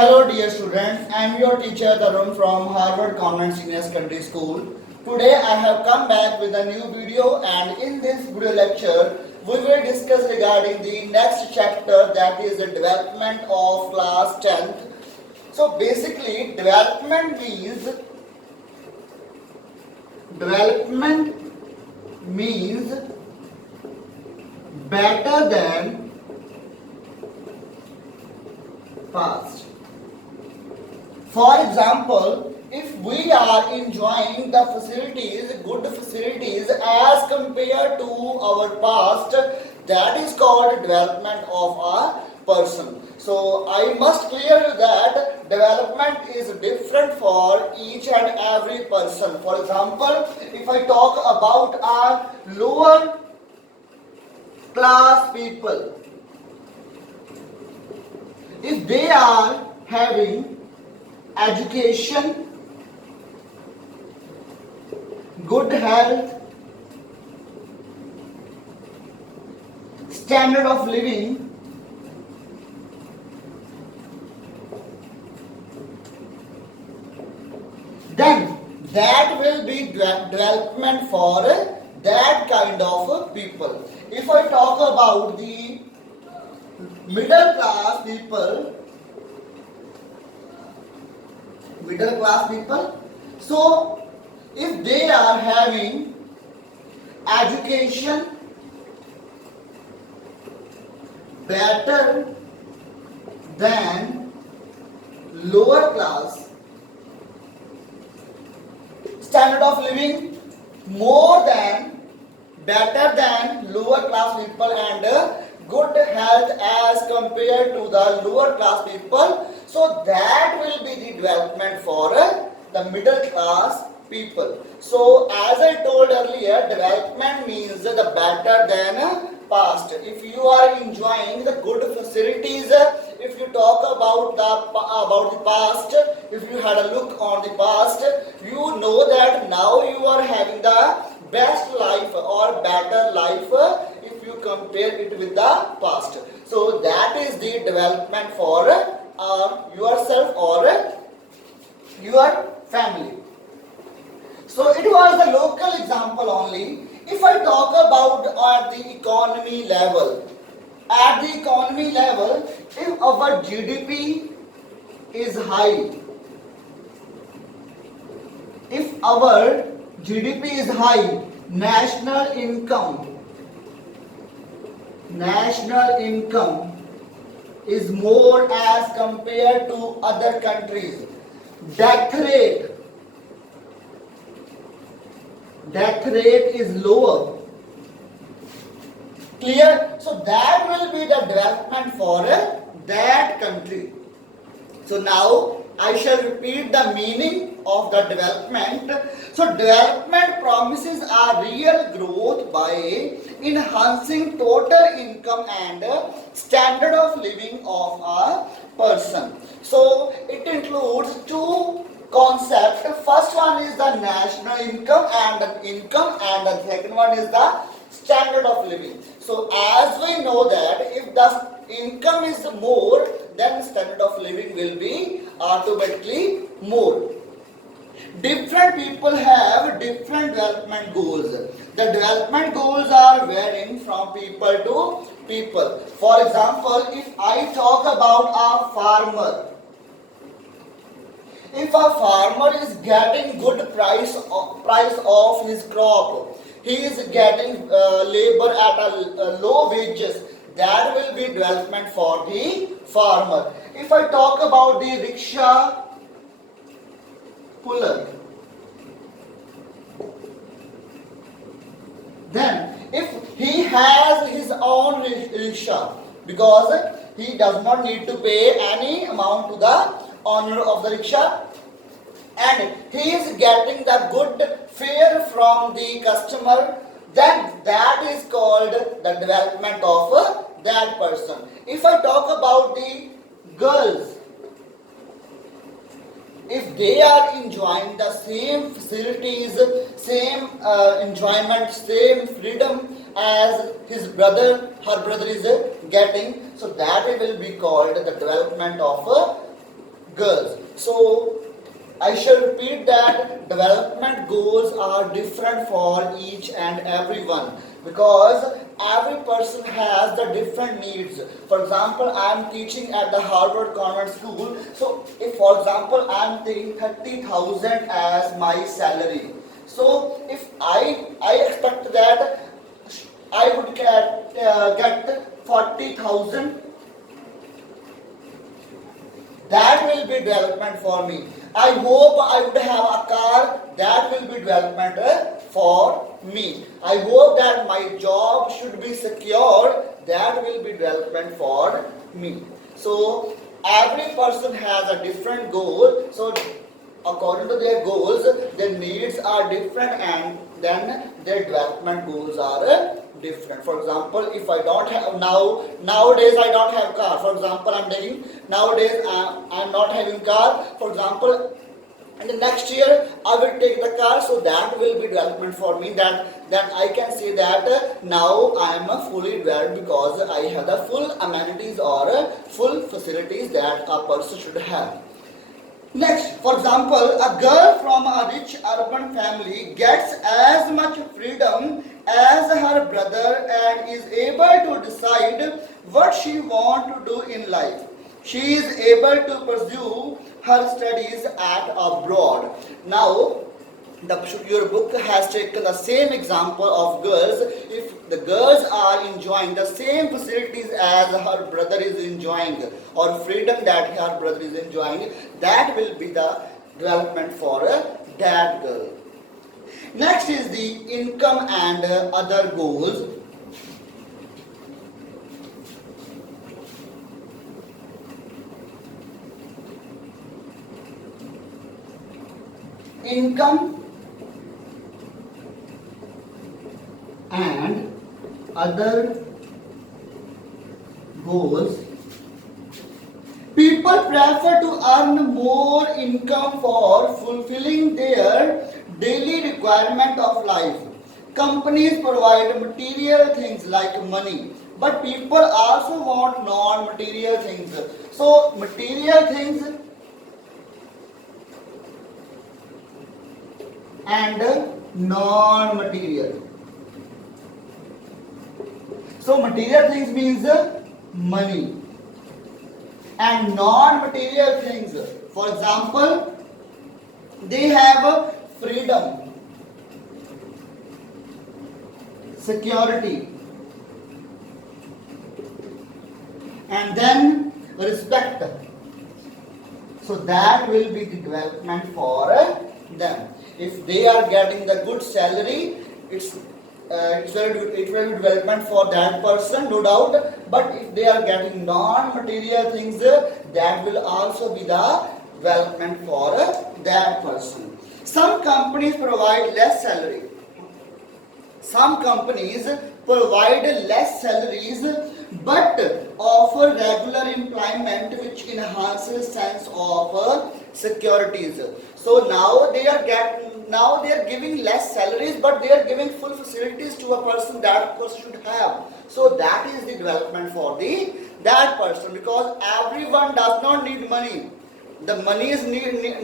Hello dear students, I am your teacher Tarun from Harvard Convent Senior Secondary School. Today I have come back with a new video, and in this video lecture we will discuss regarding the next chapter, that is the development of class 10th. So basically development means better than past. For example, if we are enjoying the facilities, good facilities as compared to our past, that is called development of a person. So I must clear you that development is different for each and every person. For example, if I talk about our lower class people, if they are having education, good health, standard of living, then that will be development for that kind of people. If I talk about the middle class people, so if they are having education better than lower class, standard of living better than lower class people, and good health as compared to the lower class people, so that will be the development for the middle class people. So as I told earlier, development means the better than past. If you are enjoying the good facilities, if you talk about the past, if you had a look on the past, you know that now you are having the best life or better life if you compare it with the past. So that is the development for yourself or your family. So it was the local example only. If I talk about at the economy level, if our GDP is high, national income is more as compared to other countries. Death rate is lower. Clear? So that will be the development for that country. So now I shall repeat the meaning of the development. So development promises a real growth by enhancing total income and standard of living of a person. So it includes two concepts. First one is the national income, and the second one is the standard of living. So as we know that if the income is more, then standard of living will be automatically more. Different people have different development goals. The development goals are varying from people to people. For example, if I talk about a farmer, if a farmer is getting good price of his crop, he is getting labor at a low wages, that will be development for the farmer. If I talk about the rickshaw puller, then if he has his own rickshaw, because he does not need to pay any amount to the owner of the rickshaw, and he is getting the good fare from the customer, then that is called the development of that person. If I talk about the girls, if they are enjoying the same facilities, same enjoyment, same freedom as her brother is getting, so that will be called the development of girls. So I shall repeat that development goals are different for each and every one, because every person has the different needs. For example, I am teaching at the Harvard Convent School. So if for example I am taking 30,000 as my salary. So if I expect that I would get 40,000, that will be development for me. I hope I would have a car, that will be development for me. I hope that my job should be secure, that will be development for me. So every person has a different goal. So according to their goals, their needs are different, and then their development goals are different. For example, if I don't have nowadays I don't have car. For example, I'm taking nowadays I'm not having car. For example, in the next year I will take the car, so that will be development for me. That I can say that now I am fully developed because I have the full amenities or full facilities that a person should have. Next, for example, a girl from a rich urban family gets as much freedom as her brother and is able to decide what she wants to do in life. She is able to pursue her studies at abroad. Now, your book has taken the same example of girls. If the girls are enjoying the same facilities as her brother is enjoying, or freedom that her brother is enjoying, that will be the development for that girl. Next is the income and other goals. Income and other goals. People prefer to earn more income for fulfilling their daily requirement of life. Companies provide material things like money, but people also want non-material things. So material things and non-material. So material things means money, and non-material things, for example, they have freedom, security, and then respect. So that will be the development for them. If they are getting the good salary, it will be development for that person, no doubt. But if they are getting non-material things, that will also be the development for that person. Some companies provide less salary. Some companies provide less salaries but offer regular employment, which enhances sense of securities. So now they are giving less salaries, but they are giving full facilities to a person that person should have. So that is the development for that person, because everyone does not need money. The money is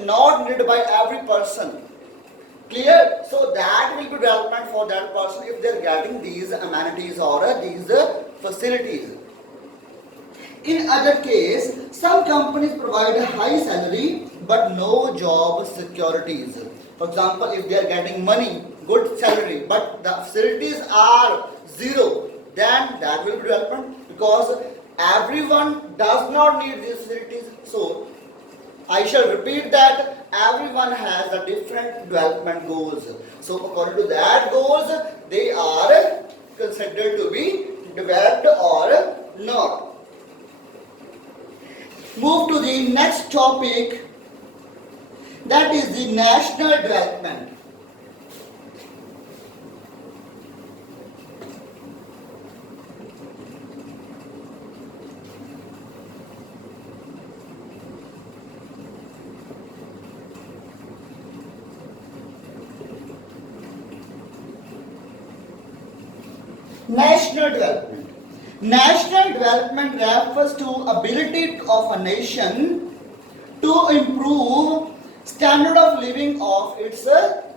not needed by every person. Clear? So that will be development for that person if they are getting these amenities or these facilities. In other case, some companies provide a high salary but no job securities. For example, if they are getting money, good salary, but the facilities are zero, then that will be development, because everyone does not need these facilities. So I shall repeat that everyone has a different development goals. So according to that goals, they are considered to be developed or not. Move to the next topic, that is the national development. National development. National development refers to ability of a nation to improve standard of living of its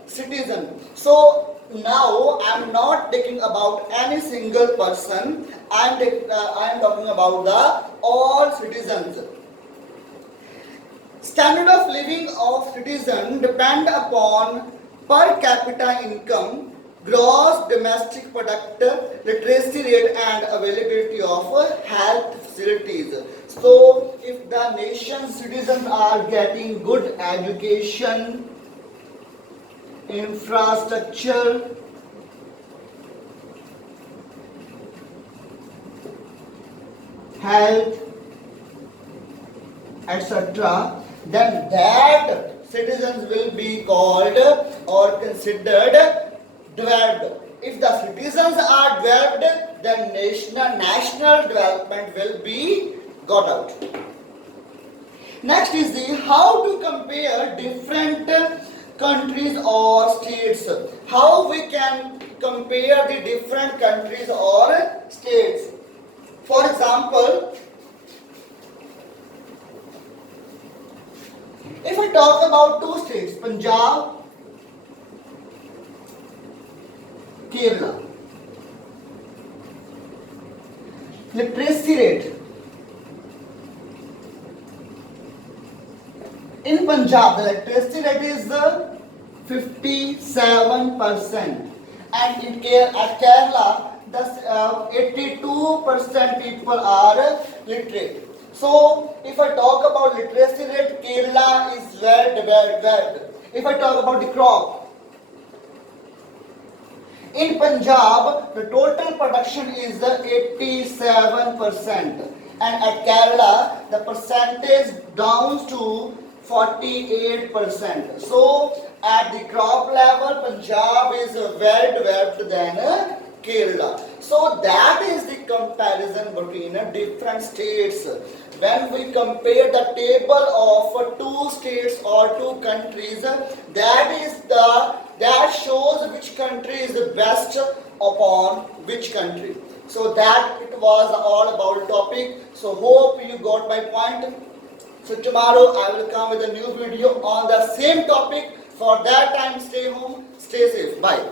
citizen. So now I am not talking about any single person. I am talking about the all citizens. Standard of living of citizen depend upon per capita income, gross domestic product, literacy rate and availability of health facilities. So if the nation's citizens are getting good education, infrastructure, health, etc., then that citizens will be called or considered developed. If the citizens are developed, then national development will be got out. Next is the how to compare different countries or states. How we can compare the different countries or states. For example, if I talk about two states, Punjab, Kerala, literacy rate. In Punjab, the literacy rate is 57%, and in Kerala, the 82% people are literate. So, if I talk about literacy rate, Kerala is well developed. If I talk about the crop, in Punjab, the total production is 87%, and at Kerala, the percentage down to 48%. So, at the crop level, Punjab is well developed than Kerala. So, that is the comparison between different states. When we compare the table of two states or two countries, that shows which country is the best upon which country. So that it was all about topic. So hope you got my point. So tomorrow I will come with a new video on the same topic. For that time, stay home, stay safe. Bye.